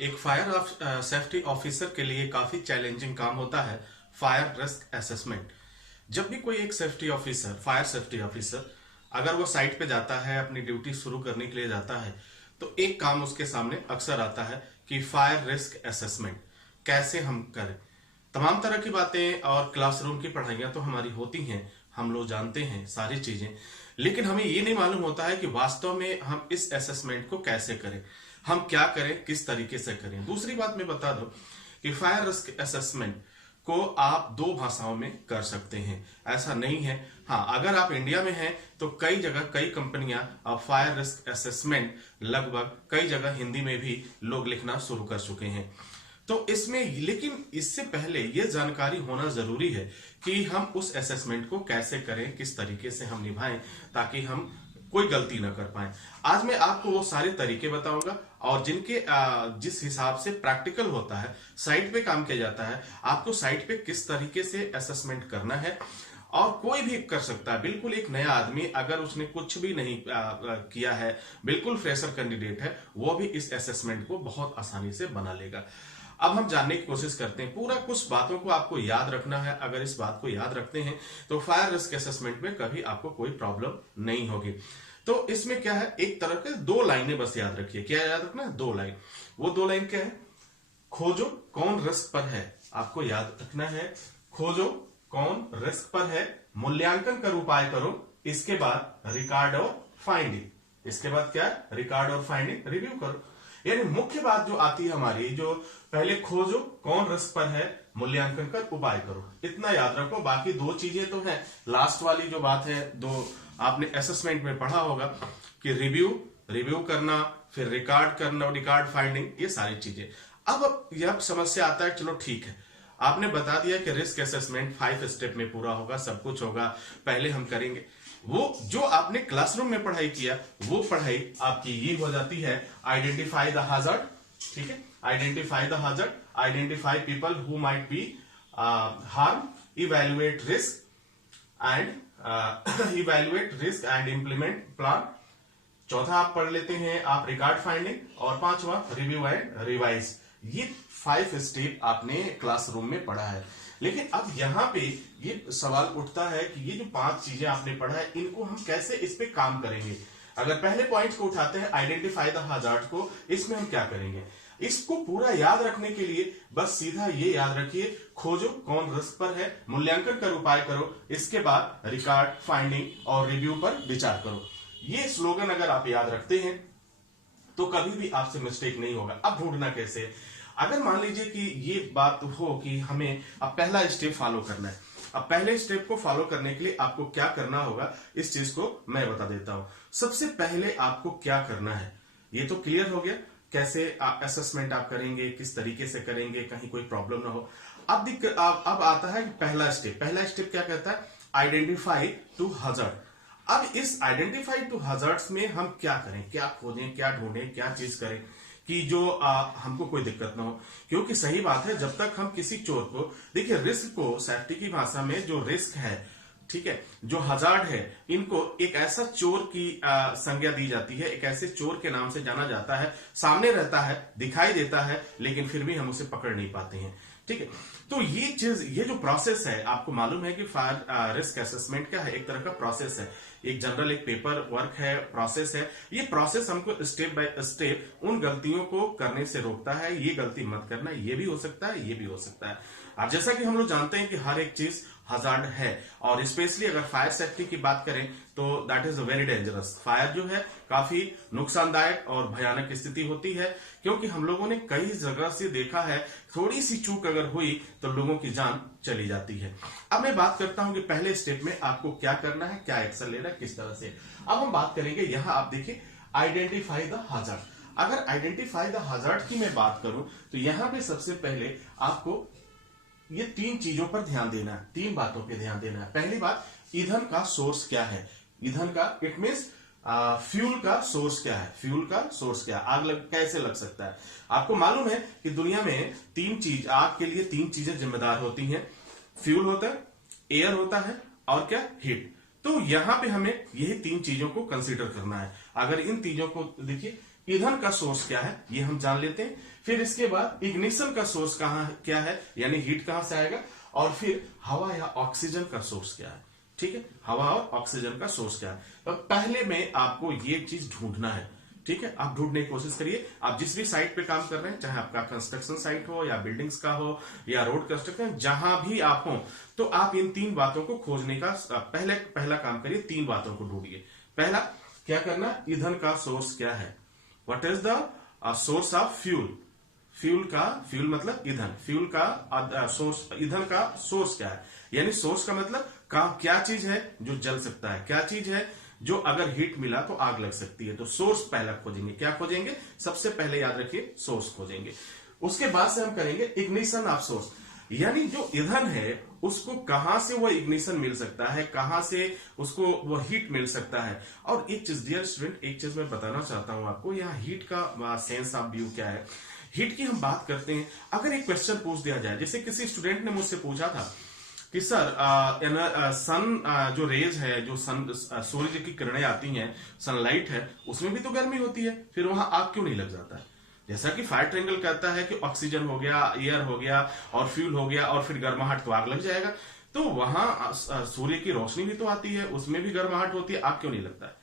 एक fire safety officer के लिए काफी चैलेंजिंग काम होता है फायर रिस्क असेसमेंट। जब भी कोई एक safety officer, fire safety officer, अगर वो साइट पे जाता है, अपनी ड्यूटी शुरू करने के लिए जाता है, तो एक काम उसके सामने अक्सर आता है कि फायर रिस्क असेसमेंट कैसे हम करें। तमाम तरह की बातें और क्लासरूम की पढ़ाइयां तो हमारी होती हैं, हम लोग जानते हैं सारी चीजें, लेकिन हमें ये नहीं मालूम होता है कि वास्तव में हम इस असेसमेंट को कैसे करें, हम क्या करें, किस तरीके से करें। दूसरी बात मैं बता दूं कि फायर रिस्क असेसमेंट को आप दो भाषाओं में कर सकते हैं, ऐसा नहीं है। हाँ, अगर आप इंडिया में हैं तो कई जगह, कई कंपनियां अब फायर रिस्क असेसमेंट लगभग कई जगह हिंदी में भी लोग लिखना शुरू कर चुके हैं। तो इसमें, लेकिन इससे पहले यह जानकारी होना जरूरी है कि हम उस असेसमेंट को कैसे करें, किस तरीके से हम निभाएं, ताकि हम कोई गलती ना कर पाए। आज मैं आपको वो सारे तरीके बताऊंगा और जिनके जिस हिसाब से प्रैक्टिकल होता है, साइट पे काम किया जाता है, आपको साइट पे किस तरीके से असेसमेंट करना है। और कोई भी कर सकता है, बिल्कुल एक नया आदमी अगर उसने कुछ भी नहीं किया है, बिल्कुल फ्रेशर कैंडिडेट है, वो भी इस असेसमेंट को बहुत आसानी से बना लेगा। अब हम जानने की कोशिश करते हैं, पूरा कुछ बातों को आपको याद रखना है। अगर इस बात को याद रखते हैं तो फायर रिस्क असेसमेंट में कभी आपको कोई प्रॉब्लम नहीं होगी। तो इसमें क्या है, एक तरह के दो लाइनें बस याद रखिए। क्या याद रखना है? दो लाइन। वो दो लाइन क्या है? खोजो कौन रिस्क पर है, आपको याद रखना है। खोजो कौन रिस्क पर है, मूल्यांकन कर उपाय करो, इसके बाद रिकॉर्ड और फाइंडिंग। इसके बाद क्या है? रिकॉर्ड और फाइंडिंग, रिव्यू करो। यानी मुख्य बात जो आती है हमारी, जो पहले खोजो कौन रिस्क पर है, मूल्यांकन कर उपाय करो, इतना याद रखो। बाकी दो चीजें तो है, लास्ट वाली जो बात है, दो आपने असेसमेंट में पढ़ा होगा कि रिव्यू करना, फिर रिकॉर्ड करना, रिकॉर्ड फाइंडिंग, ये सारी चीजें। अब यह समस्या आता है, चलो ठीक है, आपने बता दिया कि रिस्क असेसमेंट 5 स्टेप में पूरा होगा, सब कुछ होगा, पहले हम करेंगे। वो जो आपने क्लासरूम में पढ़ाई किया, वो पढ़ाई आपकी ये हो जाती है, आइडेंटिफाई द हैजर्ड। ठीक है, identify the hazard, identify people who might be harm, evaluate risk and implement plan. चौथा आप पढ़ लेते हैं आप रिकॉर्ड फाइंडिंग, और पांचवा रिव्यू एंड रिवाइज। ये 5 स्टेप आपने क्लासरूम में पढ़ा है। लेकिन अब यहां पे ये सवाल उठता है कि ये जो 5 चीजें आपने पढ़ा है, इनको हम कैसे इस पे काम करेंगे। अगर पहले पॉइंट को उठाते हैं आइडेंटिफाई द हैजर्ड को, इसमें हम क्या करेंगे? इसको पूरा याद रखने के लिए बस सीधा ये याद रखिए, खोजो कौन रिस्क पर है, मूल्यांकन कर उपाय करो, इसके बाद रिकॉर्ड फाइंडिंग और रिव्यू पर विचार करो। ये स्लोगन अगर आप याद रखते हैं तो कभी भी आपसे मिस्टेक नहीं होगा। अब ढूंढना कैसे? अगर मान लीजिए कि ये बात हो कि हमें अब पहला स्टेप फॉलो करना है, अब पहले स्टेप को फॉलो करने के लिए आपको क्या करना होगा, इस चीज को मैं बता देता हूं। सबसे पहले आपको क्या करना है, ये तो क्लियर हो गया, कैसे असेसमेंट आप करेंगे, किस तरीके से करेंगे, कहीं कोई प्रॉब्लम ना हो। अब आता है कि पहला स्टेप क्या कहता है? Identify to hazard. अब इस आइडेंटिफाई टू हैजर्ड्स में हम क्या करें, क्या खोजें, क्या ढूंढें, क्या चीज करें कि जो हमको कोई दिक्कत ना हो। क्योंकि सही बात है, जब तक हम किसी चोर को, देखिए रिस्क को सेफ्टी की भाषा में जो रिस्क है, ठीक है, जो हजार्ड है, इनको एक ऐसा चोर की संज्ञा दी जाती है, एक ऐसे चोर के नाम से जाना जाता है, सामने रहता है, दिखाई देता है, लेकिन फिर भी हम उसे पकड़ नहीं पाते हैं। ठीक है, तो ये चीज, ये जो प्रोसेस है, आपको मालूम है कि फायर रिस्क असेसमेंट क्या है, एक तरह का प्रोसेस है, एक जनरल एक पेपर वर्क है, प्रोसेस है। ये प्रोसेस हमको स्टेप बाय स्टेप उन गलतियों को करने से रोकता है। ये गलती मत करना, ये भी हो सकता है, ये भी हो सकता है। अब जैसा कि हम लोग जानते हैं कि हर एक चीज हजार्ड है, और स्पेशली अगर फायर सेफ्टी की बात करें तो that is very dangerous. Fire जो है काफी नुकसानदायक और भयानक स्थिति होती है, क्योंकि हम लोगों ने कई जगह से देखा है, थोड़ी सी चूक अगर हुई तो लोगों की जान चली जाती है। अब मैं बात करता हूं कि पहले स्टेप में आपको क्या करना है, क्या एक्शन लेना है, किस तरह से। अब हम बात करेंगे, यहां आप देखिए आइडेंटिफाई द हैजर्ड। अगर आइडेंटिफाई द हैजर्ड की मैं बात करूं तो यहां पे सबसे पहले आपको ये 3 चीजों पर ध्यान देना है, 3 बातों पे ध्यान देना है। पहली बात, ईंधन का सोर्स क्या है, ईंधन का, इट मीन्स फ्यूल का सोर्स क्या है, फ्यूल का सोर्स क्या है, कैसे लग सकता है। आपको मालूम है कि दुनिया में 3 चीज, आग के लिए 3 चीजें जिम्मेदार होती हैं, फ्यूल होता है, एयर होता है, और क्या, हीट। तो यहां पे हमें यही 3 चीजों को कंसीडर करना है। अगर इन चीजों को देखिए, ईंधन का सोर्स क्या है ये हम जान लेते हैं। फिर इसके बाद इग्निशन का सोर्स क्या है, यानी हीट कहां से आएगा, और फिर हवा या ऑक्सीजन का सोर्स क्या है। ठीक है, हवा और ऑक्सीजन का सोर्स क्या है। तो पहले में आपको ये चीज ढूंढना है। ठीक है, आप ढूंढने की कोशिश करिए। आप जिस भी साइट पे काम कर रहे हैं, चाहे आपका कंस्ट्रक्शन साइट हो या बिल्डिंग्स का हो या रोड कंस्ट्रक्शन, जहां भी आप हो, तो आप इन 3 बातों को खोजने का पहला काम करिए। 3 बातों को ढूंढिए। पहला क्या करना, ईंधन का सोर्स क्या है, what is the source of fuel. Fuel मतलब ईंधन, फ्यूल का सोर्स, ईंधन का सोर्स क्या है, यानी सोर्स का मतलब क्या चीज है जो जल सकता है, क्या चीज है जो अगर हीट मिला तो आग लग सकती है। तो सोर्स पहला खोजेंगे। क्या खोजेंगे, सबसे पहले याद रखिए सोर्स खोजेंगे। उसके बाद से हम करेंगे इग्निशन ऑफ सोर्स, यानी जो ईंधन है उसको कहां से वो इग्निशन मिल सकता है, कहां से उसको वो हीट मिल सकता है। और एक चीज डियर स्टूडेंट, एक चीज मैं बताना चाहता हूं आपको, यहाँ हीट का सेंस ऑफ व्यू क्या है। हीट की हम बात करते हैं, अगर एक क्वेश्चन पूछ दिया जाए, जैसे किसी स्टूडेंट ने मुझसे पूछा था कि सर सन जो रेज है, जो सूर्य की किरणें आती हैं, सनलाइट है, उसमें भी तो गर्मी होती है, फिर वहां आग क्यों नहीं लग जाता है। जैसा कि फायर ट्रायंगल कहता है कि ऑक्सीजन हो गया, एयर हो गया और फ्यूल हो गया और फिर गर्माहट, तो आग लग जाएगा। तो वहां सूर्य की रोशनी भी तो आती है, उसमें भी गर्माहट होती है, आग क्यों नहीं लगता है।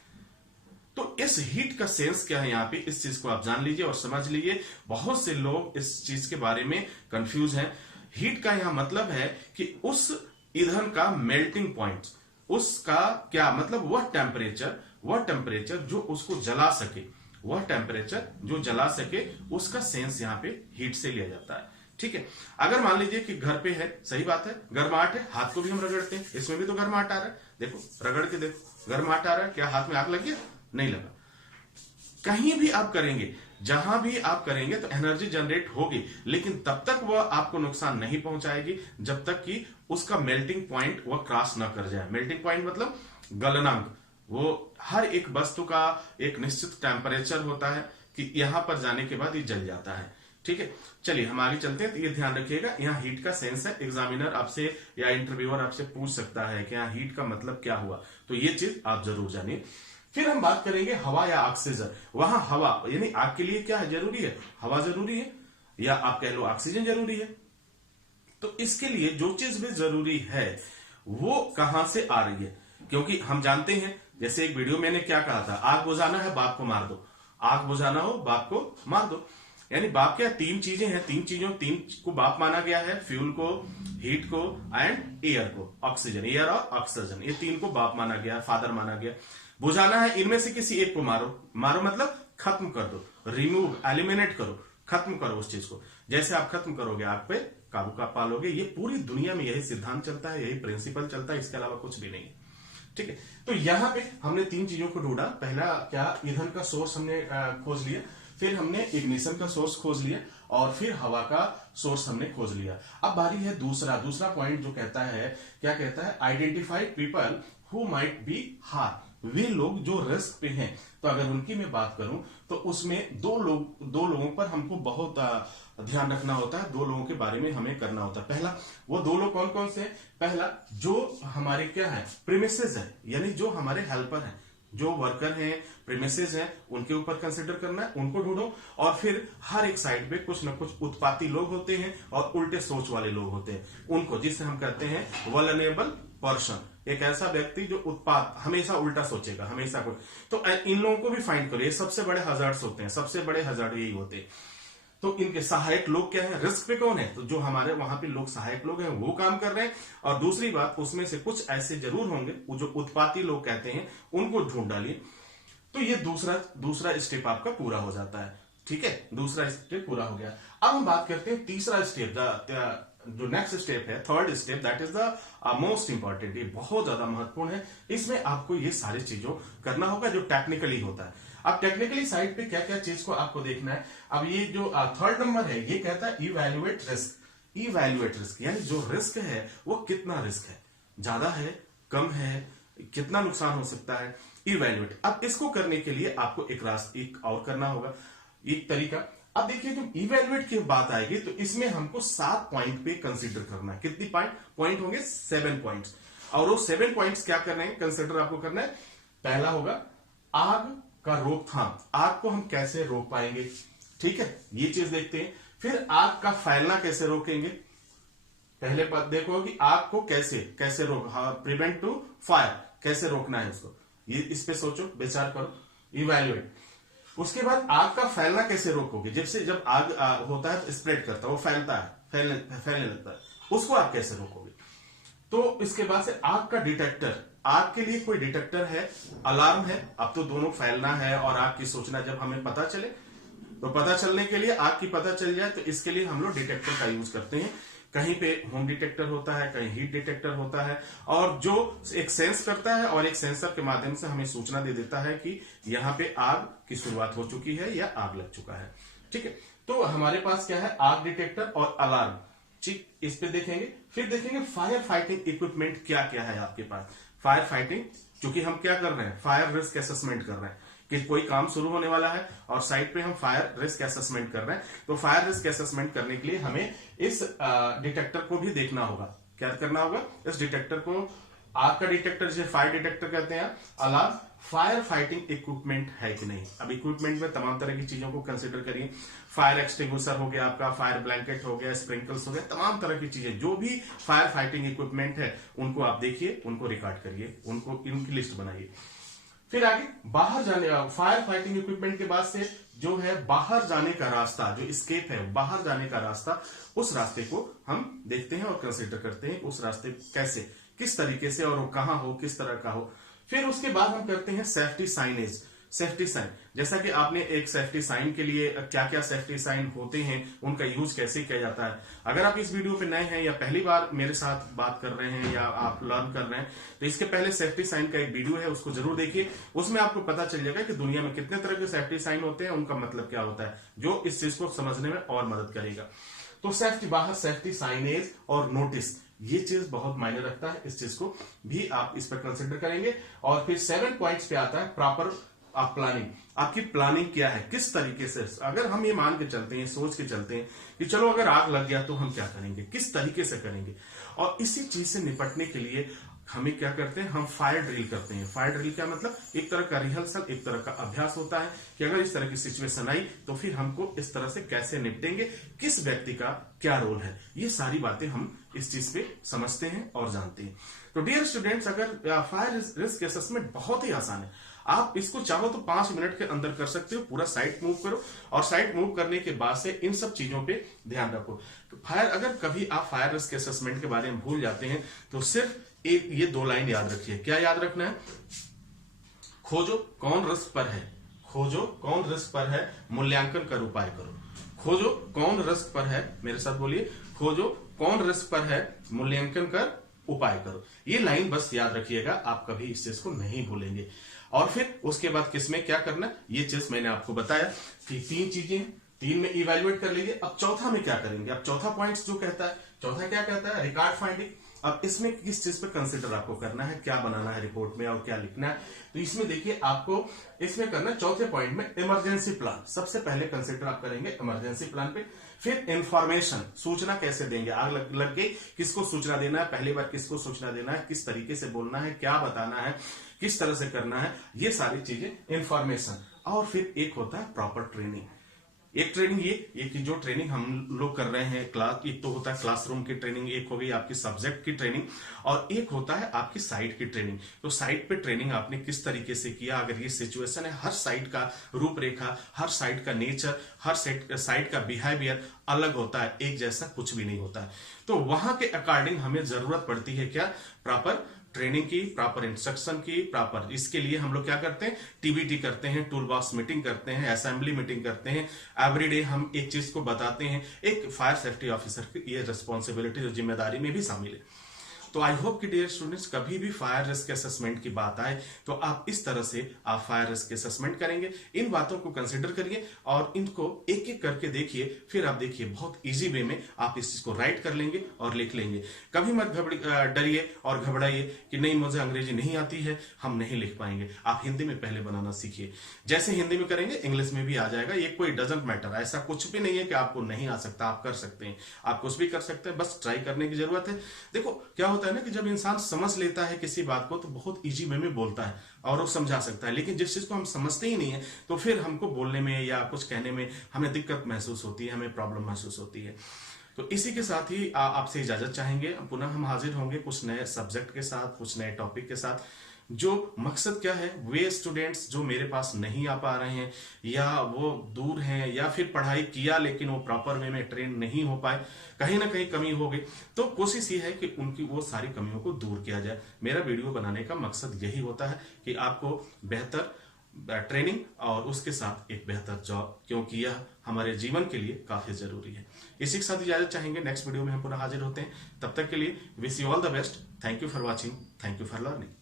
तो इस हीट का सेंस क्या है यहाँ पे, इस चीज को आप जान लीजिए और समझ लीजिए। बहुत से लोग इस चीज के बारे में कंफ्यूज हैं। हीट का यहां मतलब है कि उस ईंधन का मेल्टिंग पॉइंट, उसका क्या मतलब, वह टेम्परेचर जो उसको जला सके, वह टेम्परेचर जो जला सके, उसका सेंस यहां पे हीट से लिया जाता है। ठीक है, अगर मान लीजिए कि घर पे है, सही बात है, गर्माहट है, हाथ को भी हम रगड़ते हैं, इसमें भी तो गर्माहट आ रहा है, देखो रगड़ के देखो गर्माहट आ रहा है, क्या हाथ में आग लग गया, नहीं लगा। कहीं भी आप करेंगे, जहां भी आप करेंगे तो एनर्जी जनरेट होगी, लेकिन तब तक वह आपको नुकसान नहीं पहुंचाएगी जब तक कि उसका मेल्टिंग पॉइंट वह क्रॉस ना कर जाए। मेल्टिंग पॉइंट मतलब गलनांक, वो हर एक वस्तु का एक निश्चित टेम्परेचर होता है कि यहां पर जाने के बाद ये जल जाता है। ठीक है, चलिए हम आगे चलते हैं। तो ये ध्यान रखिएगा, यहाँ हीट का सेंस है, एग्जामिनर आपसे या इंटरव्यूअर आपसे पूछ सकता है कि यहाँ हीट का मतलब क्या हुआ, तो ये चीज आप जरूर जानिए। फिर हम बात करेंगे हवा या ऑक्सीजन। वहां हवा यानी आग के लिए क्या है, जरूरी है, हवा जरूरी है, या आप कह लो ऑक्सीजन जरूरी है। तो इसके लिए जो चीज भी जरूरी है वो कहां से आ रही है, क्योंकि हम जानते हैं, जैसे एक वीडियो मैंने क्या कहा था, आग बुझाना है बाप को मार दो, आग बुझाना हो बाप को मार दो। यानी बाप क्या, 3 चीजें हैं, 3 को बाप माना गया है, फ्यूल को, हीट को एंड एयर को, ऑक्सीजन, एयर और ऑक्सीजन, ये 3 को बाप माना गया, फादर माना गया। बुझाना है, इनमें से किसी एक को मारो मतलब खत्म कर दो, रिमूव, एलिमिनेट करो, खत्म करो उस चीज को। जैसे आप खत्म करोगे आग पे काबू का पालोगे। ये पूरी दुनिया में यही सिद्धांत चलता है, यही प्रिंसिपल चलता है, इसके अलावा कुछ भी नहीं है। ठीक है, तो यहां पे हमने 3 चीजों को ढूंढा। पहला क्या, ईंधन का सोर्स हमने खोज लिया, फिर हमने इग्निशन का सोर्स खोज लिया, और फिर हवा का सोर्स हमने खोज लिया। अब बारी है दूसरा पॉइंट जो कहता है, क्या कहता है, identify people who might be harm, वे लोग जो रिस्क पे हैं। तो अगर उनकी मैं बात करूं तो उसमें दो लोगों पर हमको बहुत ध्यान रखना होता है, 2 लोगों के बारे में हमें करना होता है। पहला, वो 2 लोग कौन कौन से हैं? पहला, जो हमारे क्या है, प्रीमिसेस है, यानी जो हमारे हेल्पर हैं, जो वर्कर हैं, प्रीमिसेस हैं, उनके ऊपर कंसिडर करना है, उनको ढूंढो। और फिर हर एक साइड पे कुछ ना कुछ उत्पाती लोग होते हैं और उल्टे सोच वाले लोग होते हैं, उनको, जिसे हम कहते हैं वल्नरेबल पर्सन, एक ऐसा व्यक्ति जो उत्पात, हमेशा उल्टा सोचेगा, हमेशा कोई। तो इन लोगों को भी फाइंड करो, ये सबसे बड़े हजार्ड्स होते हैं, सबसे बड़े हजार्ड यही होते हैं। तो इनके सहायक लोग क्या है, रिस्क पे कौन है, तो जो हमारे वहां पे लोग सहायक लोग हैं वो काम कर रहे हैं। और दूसरी बात, उसमें से कुछ ऐसे जरूर होंगे वो जो उत्पाती लोग कहते हैं, उनको ढूंढ डालिए। तो ये दूसरा स्टेप आपका पूरा हो जाता है। ठीक है, दूसरा स्टेप पूरा हो गया। अब हम बात करते हैं तीसरा स्टेप, जो नेक्स्ट स्टेप है, third step, that is the most important, ये बहुत ज्यादा महत्वपूर्ण है। इसमें आपको ये सारी चीजों करना होगा जो टेक्निकली होता है। अब टेक्निकली साइड पे क्या क्या चीज को आपको देखना है। अब ये जो थर्ड नंबर है, ये कहता है इवैल्यूएट रिस्क। इवैल्यूएट रिस्क यानी जो रिस्क है वो कितना रिस्क है, ज्यादा है, कम है, कितना नुकसान हो सकता है, इवैल्यूएट। अब इसको करने के लिए आपको एक और करना होगा, एक तरीका। अब देखिए, जब इवैल्यूएट की बात आएगी तो इसमें हमको 7 पॉइंट पे कंसीडर करना है। कितनी पॉइंट होंगे, 7 पॉइंट्स। और वो 7 पॉइंट्स क्या करने हैं, कंसीडर आपको करना है। पहला होगा आग का रोकथाम, आग को हम कैसे रोक पाएंगे, ठीक है, ये चीज देखते हैं। फिर आग का फैलना कैसे रोकेंगे, पहले बात देखो कि आग को कैसे कैसे रोक, प्रिवेंट टू फायर, कैसे रोकना है उसको, ये इस पे सोचो, विचार करो, इवैल्यूएट। उसके बाद आग का फैलना कैसे रोकोगे, जब आग होता है तो स्प्रेड करता है, वो फैलता है, फैलने लगता है, उसको आप कैसे रोकोगे। तो इसके बाद से आग का डिटेक्टर, आग के लिए कोई डिटेक्टर है, अलार्म है। अब तो दोनों फैलना है और आग की सूचना जब हमें पता चले, तो पता चलने के लिए, आग की पता चल जाए, तो इसके लिए हम लोग डिटेक्टर का यूज करते हैं। कहीं पे होम डिटेक्टर होता है, कहीं हीट डिटेक्टर होता है, और जो एक सेंस करता है और एक सेंसर के माध्यम से हमें सूचना दे देता है कि यहाँ पे आग की शुरुआत हो चुकी है या आग लग चुका है, ठीक है। तो हमारे पास क्या है, आग डिटेक्टर और अलार्म, ठीक, इस पे देखेंगे। फिर देखेंगे फायर फाइटिंग इक्विपमेंट क्या क्या है आपके पास। फायर फाइटिंग, क्योंकि हम क्या कर रहे हैं, फायर रिस्क असेसमेंट कर रहे हैं कि कोई काम शुरू होने वाला है और साइड पे हम फायर रिस्क असेसमेंट कर रहे हैं। तो फायर रिस्क असेसमेंट करने के लिए हमें इस डिटेक्टर को भी देखना होगा। क्या करना होगा, इस डिटेक्टर को, आग का डिटेक्टर जिसे फायर डिटेक्टर कहते हैं, अलार्म, फायर फाइटिंग इक्विपमेंट है कि नहीं। अब इक्विपमेंट में तमाम तरह की चीजों को कंसिडर करिए। फायर एक्सटिंग्विशर हो गया आपका, फायर ब्लैंकेट हो गया, स्प्रिंकल्स हो गया, तमाम तरह की चीजें, जो भी फायर फाइटिंग इक्विपमेंट है उनको आप देखिए, उनको रिकॉर्ड करिए, उनको इनकी लिस्ट बनाइए। फिर आगे बाहर जाने, फायर फाइटिंग इक्विपमेंट के बाद से जो है बाहर जाने का रास्ता, जो एस्केप है, बाहर जाने का रास्ता, उस रास्ते को हम देखते हैं और कंसीडर करते हैं, उस रास्ते कैसे, किस तरीके से, और वो कहां हो, किस तरह का हो। फिर उसके बाद हम करते हैं सेफ्टी साइनेज, सेफ्टी साइन, जैसा कि आपने एक सेफ्टी साइन के लिए क्या क्या सेफ्टी साइन होते हैं, उनका यूज कैसे किया जाता है। अगर आप इस वीडियो पे नए हैं या पहली बार मेरे साथ बात कर रहे हैं या आप लर्न कर रहे हैं, तो इसके पहले सेफ्टी साइन का एक वीडियो है, उसको जरूर देखिए। उसमें आपको पता चल जाएगा कि दुनिया में कितने तरह के सेफ्टी साइन होते हैं, उनका मतलब क्या होता है, जो इस चीज को समझने में और मदद करेगा। तो सेफ्टी, बाहर सेफ्टी साइनेज और नोटिस, ये चीज बहुत मायने रखता है, इस चीज को भी आप इस पर कंसिडर करेंगे। और फिर 7 पॉइंट्स पे आता है प्रॉपर आप प्लानिंग, आपकी प्लानिंग क्या है, किस तरीके से। अगर हम ये मान के चलते हैं, सोच के चलते हैं कि चलो अगर आग लग गया तो हम क्या करेंगे, किस तरीके से करेंगे, और इसी चीज से निपटने के लिए हमें क्या करते हैं, हम फायर ड्रिल करते हैं। फायर ड्रिल क्या मतलब, एक तरह का रिहर्सल, एक तरह का अभ्यास होता है कि अगर इस तरह की सिचुएशन आई तो फिर हमको इस तरह से कैसे निपटेंगे, किस व्यक्ति का क्या रोल है, ये सारी बातें हम इस चीज पे समझते हैं और जानते हैं। तो डियर स्टूडेंट्स, अगर फायर रिस्क असेसमेंट बहुत ही आसान है, आप इसको चाहो तो 5 मिनट के अंदर कर सकते हो। पूरा साइट मूव करो और साइट मूव करने के बाद से इन सब चीजों पे ध्यान रखो। तो फायर, अगर कभी आप फायर रिस्क असेसमेंट के बारे में भूल जाते हैं तो सिर्फ एक ये 2 लाइन याद रखिए। क्या याद रखना है, खोजो कौन रिस्क पर है, खोजो कौन रिस्क पर है, मूल्यांकन कर उपाय करो। खोजो कौन रिस्क पर है, मेरे साथ बोलिए, खोजो कौन रिस्क पर है, मूल्यांकन कर उपाय करो। ये लाइन बस याद रखिएगा, आप कभी इस चीज को नहीं भूलेंगे। और फिर उसके बाद किसमें क्या करना, ये चीज मैंने आपको बताया कि 3 चीजें, 3 में इवैल्यूएट कर लीजिए। अब चौथा में क्या करेंगे, अब चौथा पॉइंट जो कहता है, चौथा क्या कहता है, रिकॉर्ड फाइंडिंग। अब इसमें किस चीज पर कंसिडर आपको करना है, क्या बनाना है रिपोर्ट में और क्या लिखना है। तो इसमें देखिए, आपको इसमें करना है चौथे पॉइंट में इमरजेंसी प्लान। सबसे पहले कंसिडर आप करेंगे इमरजेंसी प्लान पे। फिर इंफॉर्मेशन, सूचना कैसे देंगे, आग लग गई, किसको सूचना देना है, पहली बार किसको सूचना देना है, किस तरीके से बोलना है, क्या बताना है, किस तरह से करना है, ये सारी चीजें इंफॉर्मेशन। और फिर एक होता है प्रॉपर ट्रेनिंग। एक ट्रेनिंग ये कि जो ट्रेनिंग हम लोग कर रहे हैं क्लास, एक तो होता है क्लासरूम की ट्रेनिंग, एक हो गई आपकी सब्जेक्ट की ट्रेनिंग, और एक होता है आपकी साइट की ट्रेनिंग। तो साइट पे ट्रेनिंग आपने किस तरीके से किया, अगर ये सिचुएशन है, हर साइट का रूपरेखा, हर साइट का नेचर, हर साइट का बिहेवियर अलग होता है, एक जैसा कुछ भी नहीं होता है। तो वहां के अकॉर्डिंग हमें जरूरत पड़ती है क्या, प्रॉपर ट्रेनिंग की, प्रॉपर इंस्ट्रक्शन की, प्रॉपर। इसके लिए हम लोग क्या करते हैं, टीबीटी करते हैं, टूल बॉक्स मीटिंग करते हैं, असेंबली मीटिंग करते हैं। एवरीडे हम एक चीज को बताते हैं। एक फायर सेफ्टी ऑफिसर की ये रिस्पॉन्सिबिलिटी, जो जिम्मेदारी में भी शामिल है। तो आई होप कि डियर स्टूडेंट्स, कभी भी फायर रिस्क असेसमेंट की बात आए तो आप इस तरह से आप फायर रिस्क असेसमेंट करेंगे। इन बातों को कंसिडर करिए और इनको एक एक करके देखिए। फिर आप देखिए, बहुत इजी वे में आप इस चीज को राइट कर लेंगे और लिख लेंगे। कभी मत डरिए और घबराइए कि नहीं मुझे अंग्रेजी नहीं आती है, हम नहीं लिख पाएंगे। आप हिंदी में पहले बनाना सीखिए। जैसे हिंदी में करेंगे इंग्लिश में भी आ जाएगा। ये कोई डजंट मैटर, ऐसा कुछ भी नहीं है कि आपको नहीं आ सकता, आप कर सकते हैं, आप कुछ भी कर सकते हैं, बस ट्राई करने की जरूरत है। देखो क्या होता है ना कि जब इंसान समझ लेता है किसी बात को तो बहुत इजी वे में बोलता है और वो समझा सकता है, लेकिन जिस चीज को हम समझते ही नहीं है तो फिर हमको बोलने में या कुछ कहने में हमें दिक्कत महसूस होती है, हमें प्रॉब्लम महसूस होती है। तो इसी के साथ ही आपसे इजाजत चाहेंगे। पुनः हम हाजिर होंगे कुछ नए सब्जेक्ट के साथ, कुछ नए टॉपिक के साथ। जो मकसद क्या है, वे स्टूडेंट्स जो मेरे पास नहीं आ पा रहे हैं या वो दूर हैं या फिर पढ़ाई किया लेकिन वो प्रॉपर वे में ट्रेन नहीं हो पाए, कहीं ना कहीं कमी हो गई, तो कोशिश ये है कि उनकी वो सारी कमियों को दूर किया जाए। मेरा वीडियो बनाने का मकसद यही होता है कि आपको बेहतर ट्रेनिंग और उसके साथ एक बेहतर जॉब, क्योंकि यह हमारे जीवन के लिए काफी जरूरी है। इसी के साथ इजाजत चाहेंगे, नेक्स्ट वीडियो में हम पुनः हाजिर होते हैं। तब तक के लिए wish you all the best. Thank you for watching, thank you for learning.